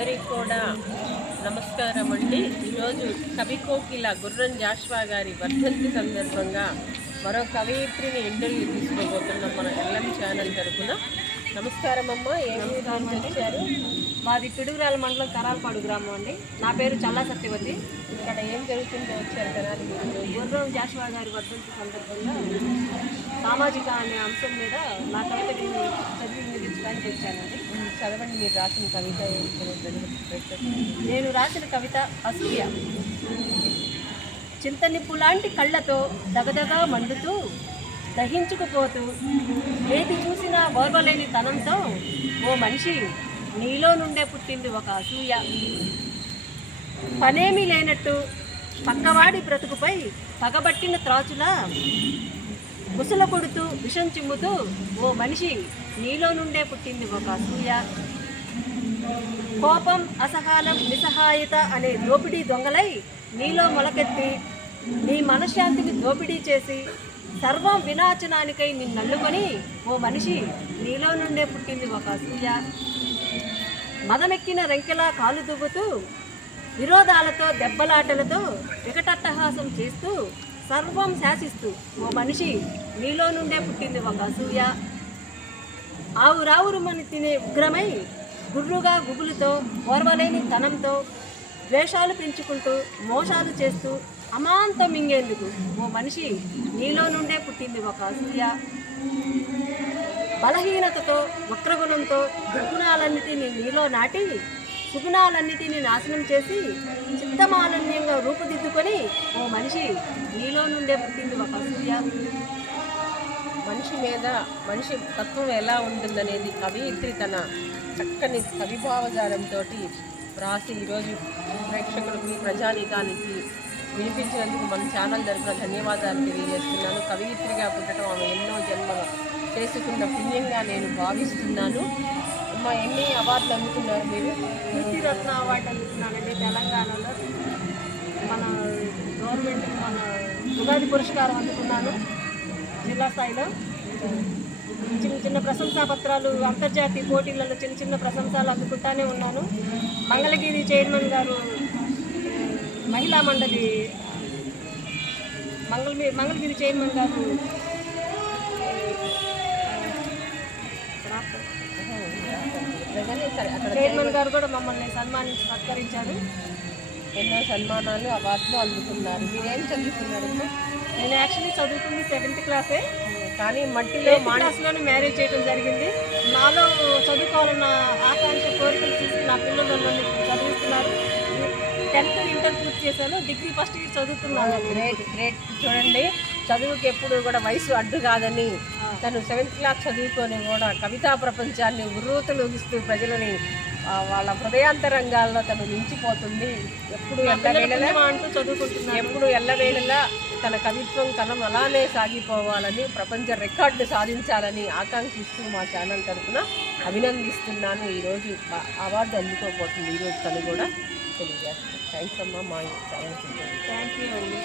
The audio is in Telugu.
అందరికీ కూడా నమస్కారం అండి. ఈరోజు కవి కోకిల గుర్రం జాషువా గారి వర్ధంతి సందర్భంగా మరో కవయిత్రిని ఇంటర్వ్యూ తీసుకోబోతున్నాం మన ఎల్ఎం ఛానల్ తరఫున. నమస్కారం అమ్మ. ఏమి వచ్చారు? మాది పిడుగురాల మండలం కరాలపాడు గ్రామం అండి. నా పేరు చల్లా సత్యవతి. ఇక్కడ ఏం జరుగుతుందో వచ్చారు కదా? గుర్రం జాషువా గారి వర్ధంతి సందర్భంగా సామాజిక అనే అంశం మీద నా కవితని చదివి వినిపించడానికి వచ్చానండి. చదవండి, మీరు రాసిన కవిత. నేను రాసిన కవిత అసూయ. చింతనిప్పు లాంటి కళ్ళతో దగదగా మండుతూ దహించుకుపోతూ ఏది చూసినా ఓర్వలేని తనంతో ఓ మనిషి నీలో నుండే పుట్టింది ఒక అసూయ. పనేమీ లేనట్టు పక్కవాడి బ్రతుకుపై పగబట్టిన త్రాచులా బుసల కొడుతూ విషం చిమ్ముతూ ఓ మనిషి నీలో నుండే పుట్టింది ఒక అసూయ. కోపం, అసహనం, నిస్సహాయత అనే దోపిడీ దొంగలై నీలో మొలకెత్తి నీ మనశ్శాంతిని దోపిడీ చేసి సర్వం వినాశనానికై నిన్నల్లుకొని ఓ మనిషి నీలో నుండే పుట్టింది ఒక అసూయ. మదమెక్కిన రెంకెలా కాలు దువ్వుతూ విరోధాలతో దెబ్బలాటలతో వికటట్టహాసం చేస్తూ సర్వం శాసిస్తూ ఓ మనిషి నీలో నుండే పుట్టింది ఒక అసూయ. ఆవురావురుమని తినే ఉగ్రమై గుర్రుగా గుబులుతో ఓర్వలేని తనంతో ద్వేషాలు పెంచుకుంటూ మోసాలు చేస్తూ అమాంతం మింగేందుకు ఓ మనిషి నీలో నుండే పుట్టింది ఒక అసూయ. బలహీనతతో వక్రగుణంతో దుర్గుణాలన్నిటినీ నీలో నాటి సుగుణాలన్నిటినీ నాశనం చేసి చిత్తమాలన్యంగా రూపుదిద్దుకొని ఓ మనిషి నీలో నుండే పుట్టింది ఒక అసూయ. మనిషి మీద మనిషి తత్వం ఎలా ఉంటుందనేది కవయిత్రి తన చక్కని కవిభావజాలంతో రాసి ఈరోజు ప్రేక్షకులకి, ప్రజానీకానికి వినిపించినందుకు మన ఛానల్ తరఫున ధన్యవాదాలు తెలియజేస్తున్నాను. కవయిత్రిగా పుట్టడం ఆమె ఎన్నో జన్మలు చేసుకున్న పుణ్యంగా నేను భావిస్తున్నాను. ఎన్ని అవార్డులు అందుకున్నారు మీరు? కీర్తిరత్న అవార్డు అందుకున్నానండి. తెలంగాణలో మన గవర్నమెంట్ మన ఉగాది పురస్కారం అందుకున్నాను. జిల్లా స్థాయిలో చిన్న చిన్న ప్రశంసా పత్రాలు, అంతర్జాతీయ పోటీలలో చిన్న చిన్న ప్రశంసలు అందుకుంటానే ఉన్నాను. మంగళగిరి చైర్మన్ గారు మహిళా మండలి మంగళగిరి చైర్మన్ గారు కూడా మమ్మల్ని సన్మానించి సత్కరించారు. ఎన్నో సన్మానాలు, అవార్డులు అందుకున్నారు. మీరేం చదువుకున్నారు? నేను యాక్చువల్లీ చదువుకుంది 7th క్లాసే, కానీ మట్టిలో క్లాస్లోనే మ్యారేజ్ చేయడం జరిగింది. నాలో చదువుకోవాలన్న ఆకాంక్ష, కోరికలు చూసి నా పిల్లలు నన్ను చదివిస్తున్నారు. 10th ఇంటర్ పూర్తి చేశాను. డిగ్రీ ఫస్ట్ ఇయర్ చదువుతున్నాను. Great great. చూడండి, చదువుకి ఎప్పుడు కూడా వయసు అడ్డు కాదని తను 7th క్లాస్ చదువుకొని కూడా కవితా ప్రపంచాన్ని ఉర్రూతలూగిస్తూ ప్రజలని వాళ్ళ హృదయాంతరంగాల్లో తను నిలిచిపోతుంది. ఎప్పుడు ఎల్లవేళలా తన కవిత్వం కలం అలానే సాగిపోవాలని, ప్రపంచ రికార్డు సాధించాలని ఆకాంక్షిస్తూ మా ఛానల్ తరఫున అభినందిస్తున్నాను. ఈరోజు అవార్డు అందుకోబోతుంది. ఈరోజు తను కూడా తెలియజేస్తాను. థ్యాంక్స్ అమ్మా. మా ఛానల్ థ్యాంక్ యూ అండి.